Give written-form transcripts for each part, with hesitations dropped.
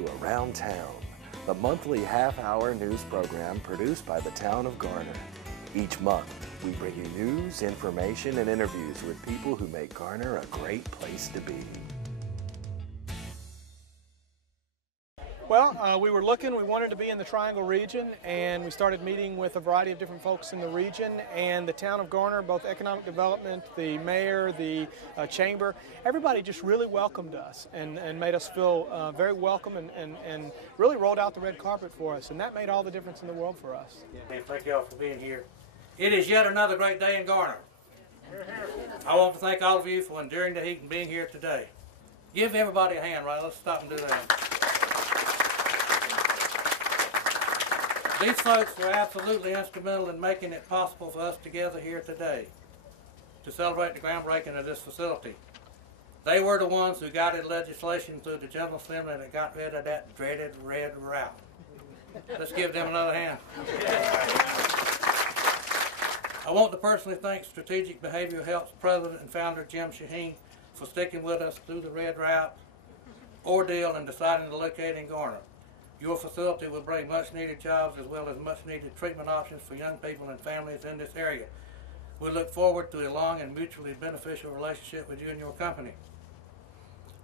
to Around Town, the monthly half-hour news program produced by the town of Garner. Each month, we bring you news, information, and interviews with people who make Garner a great place to be. Well, we were looking, we wanted to be in the Triangle region, and we started meeting with a variety of different folks in the region, and the town of Garner, both economic development, the mayor, the chamber, everybody just really welcomed us and made us feel very welcome and really rolled out the red carpet for us, and that made all the difference in the world for us. Thank you all for being here. It is yet another great day in Garner. I want to thank all of you for enduring the heat and being here today. Give everybody a hand, right? Let's stop and do that. These folks were absolutely instrumental in making it possible for us to gather here today to celebrate the groundbreaking of this facility. They were the ones who guided legislation through the General Assembly that got rid of that dreaded red route. Let's give them another hand. I want to personally thank Strategic Behavioral Health's President and Founder Jim Shaheen for sticking with us through the red route ordeal and deciding to locate in Garner. Your facility will bring much needed jobs as well as much needed treatment options for young people and families in this area. We look forward to a long and mutually beneficial relationship with you and your company.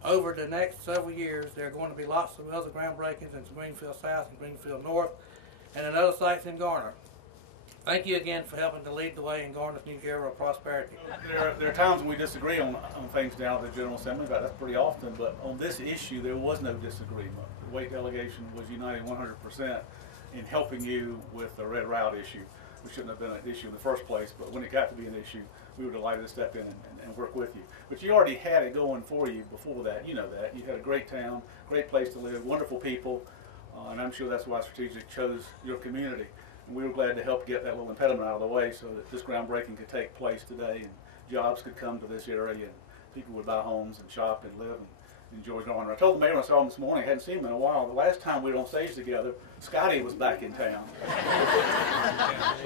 Over the next several years, there are going to be lots of other groundbreakings in Greenfield South and Greenfield North and in other sites in Garner. Thank you again for helping to lead the way in Garner's new era of prosperity. There are times when we disagree on things down at the General Assembly, but that's pretty often. But on this issue, there was no disagreement. The weight delegation was united 100% in helping you with the red route issue, which shouldn't have been an issue in the first place. But when it got to be an issue, we were delighted to step in and work with you. But you already had it going for you before that. You know that. You had a great town, great place to live, wonderful people, and I'm sure that's why Strategic chose your community. And we were glad to help get that little impediment out of the way so that this groundbreaking could take place today and jobs could come to this area and people would buy homes and shop and live and enjoy Garner. I told the mayor when I saw him this morning, I hadn't seen him in a while. The last time we were on stage together, Scotty was back in town.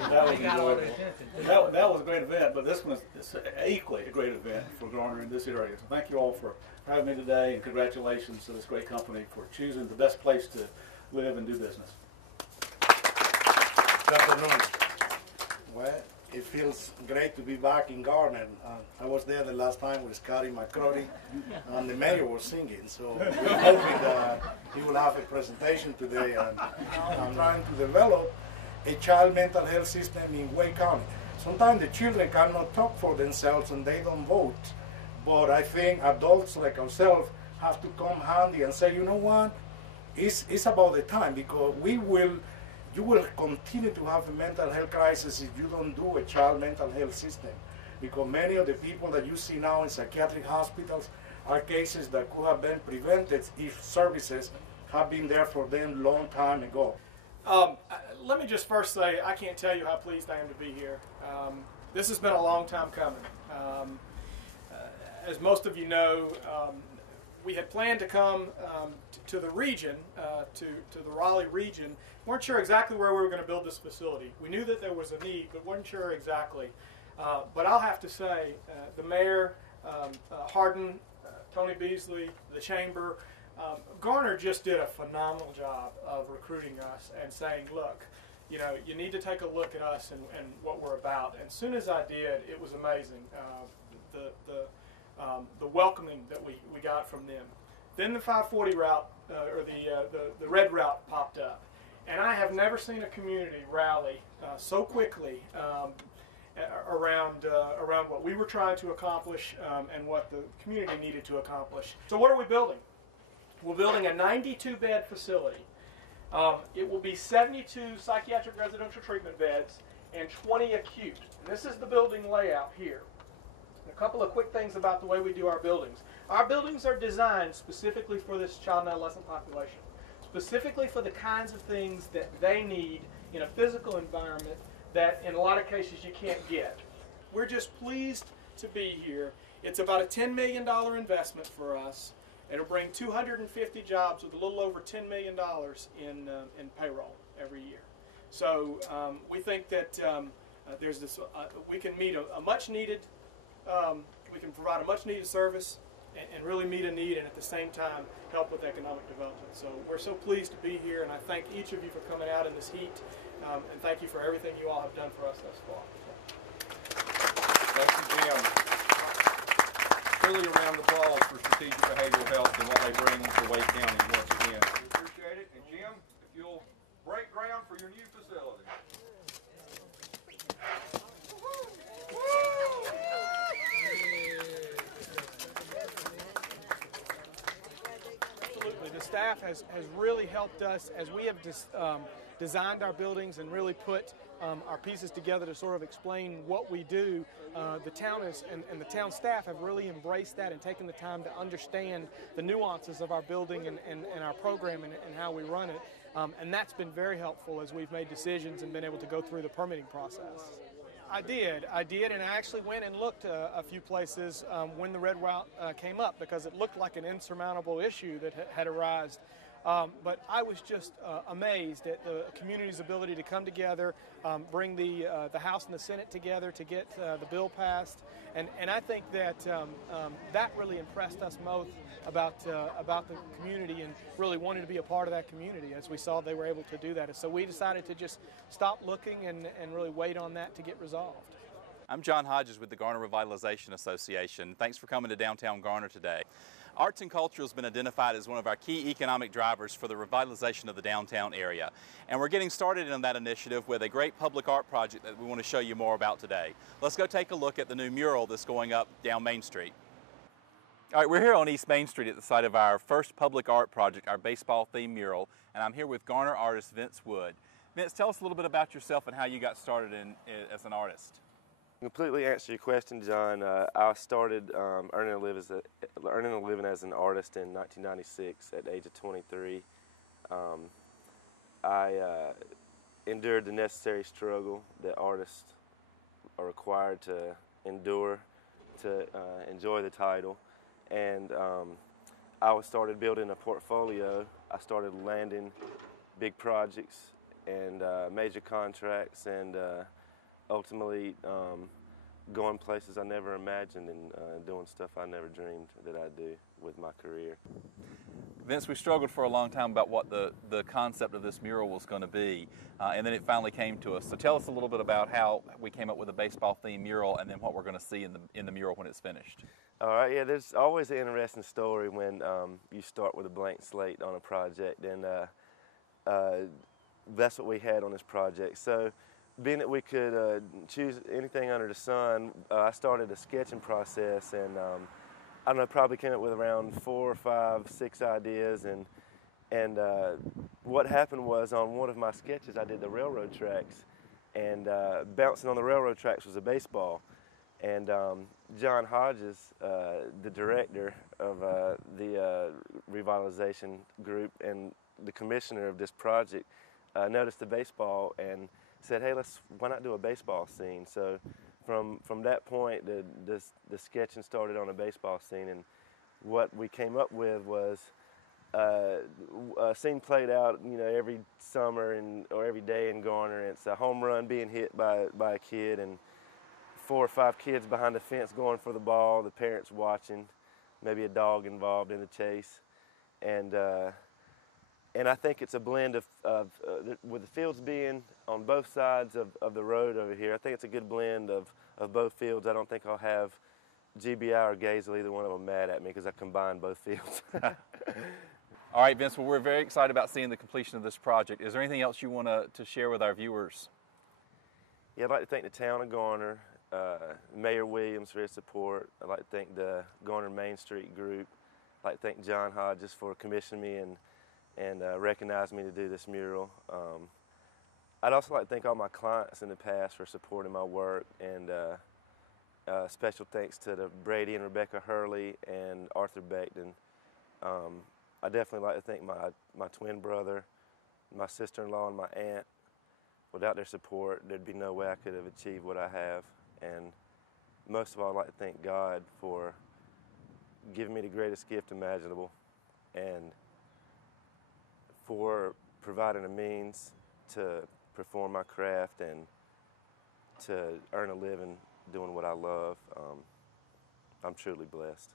That was enjoyable. That was a great event, but this one is equally a great event for Garner in this area. So thank you all for having me today, and congratulations to this great company for choosing the best place to live and do business. Well, it feels great to be back in Garner. I was there the last time with Scotty McCrory, and the mayor was singing, so we're hoping that he will have a presentation today. And I'm trying to develop a child mental health system in Wake County. Sometimes the children cannot talk for themselves and they don't vote, but I think adults like ourselves have to come handy and say, you know what, it's about the time, because you will continue to have a mental health crisis if you don't do a child mental health system. Because many of the people that you see now in psychiatric hospitals are cases that could have been prevented if services have been there for them long time ago. Let me just first say, I can't tell you how pleased I am to be here. This has been a long time coming. As most of you know, we had planned to come to the region, to the Raleigh region. Weren't sure exactly where we were going to build this facility. We knew that there was a need, but weren't sure exactly. But I'll have to say, the mayor, Hardin, Tony Beasley, the chamber, Garner just did a phenomenal job of recruiting us and saying, look, you know, you need to take a look at us and what we're about. And as soon as I did, it was amazing, the welcoming that we got from them. Then the 540 route, or the red route popped up. And I have never seen a community rally so quickly around what we were trying to accomplish and what the community needed to accomplish. So what are we building? We're building a 92-bed facility. It will be 72 psychiatric residential treatment beds and 20 acute. And this is the building layout here. A couple of quick things about the way we do our buildings. Our buildings are designed specifically for this child and adolescent population, specifically for the kinds of things that they need in a physical environment that in a lot of cases you can't get. We're just pleased to be here. It's about a $10 million investment for us. It'll bring 250 jobs with a little over $10 million in payroll every year. So we think that we can meet a much needed, we can provide a much needed service and really meet a need, and at the same time help with economic development. So we're so pleased to be here, and I thank each of you for coming out in this heat, and thank you for everything you all have done for us thus far. Thank you, Jim. Truly a round of applause for Strategic Behavioral Health and what they bring to Wade County once again. We appreciate it. And Jim, if you'll break ground for your new facility. Absolutely. The staff has really helped us as we have designed our buildings and really put our pieces together to sort of explain what we do. The town and the town staff have really embraced that and taken the time to understand the nuances of our building and our program and how we run it. And that's been very helpful as we've made decisions and been able to go through the permitting process. I did, and I actually went and looked a few places when the red route came up because it looked like an insurmountable issue that had arisen. But I was just amazed at the community's ability to come together, bring the House and the Senate together to get the bill passed, and I think that that really impressed us most about the community and really wanted to be a part of that community as we saw they were able to do that. And so we decided to just stop looking and really wait on that to get resolved. I'm John Hodges with the Garner Revitalization Association. Thanks for coming to downtown Garner today. Arts and culture has been identified as one of our key economic drivers for the revitalization of the downtown area. And we're getting started on that initiative with a great public art project that we want to show you more about today. Let's go take a look at the new mural that's going up down Main Street. All right, we're here on East Main Street at the site of our first public art project, our baseball-themed mural, and I'm here with Garner artist Vince Wood. Vince, tell us a little bit about yourself and how you got started as an artist. To completely answer your question, John, I started earning a living as an artist in 1996 at the age of 23. I endured the necessary struggle that artists are required to endure to enjoy the title. And I started building a portfolio. I started landing big projects and major contracts, and ultimately going places I never imagined and doing stuff I never dreamed that I'd do with my career. Vince, we struggled for a long time about what the concept of this mural was going to be, and then it finally came to us. So tell us a little bit about how we came up with a baseball-themed mural and then what we're going to see in the mural when it's finished. All right, yeah, there's always an interesting story when you start with a blank slate on a project, and that's what we had on this project. So being that we could choose anything under the sun, I started a sketching process, and I don't know, probably came up with around 4 or 5, 6 ideas, and what happened was on one of my sketches I did the railroad tracks, and bouncing on the railroad tracks was a baseball. And John Hodges, the director of the revitalization group and the commissioner of this project, noticed the baseball and said, "Hey, why not do a baseball scene?" So from that point, the sketching started on a baseball scene, and what we came up with was a scene played out, every summer or every day in Garner. It's a home run being hit by a kid, and 4 or 5 kids behind the fence going for the ball, the parents watching, maybe a dog involved in the chase, and I think it's a blend of with the fields being on both sides of the road over here. I think it's a good blend of both fields. I don't think I'll have GBI or Gainesville, either one of them, mad at me because I combined both fields. All right, Vince, well, we're very excited about seeing the completion of this project. Is there anything else you want to share with our viewers? Yeah, I'd like to thank the town of Garner, Mayor Williams for his support. I'd like to thank the Garner Main Street group. I'd like to thank John Hodges for commissioning me and recognizing me to do this mural. I'd also like to thank all my clients in the past for supporting my work, and special thanks to the Brady and Rebecca Hurley and Arthur Beckton. I definitely like to thank my twin brother, my sister-in-law, and my aunt. Without their support, there'd be no way I could have achieved what I have. And most of all, I'd like to thank God for giving me the greatest gift imaginable and for providing a means to perform my craft and to earn a living doing what I love. I'm truly blessed.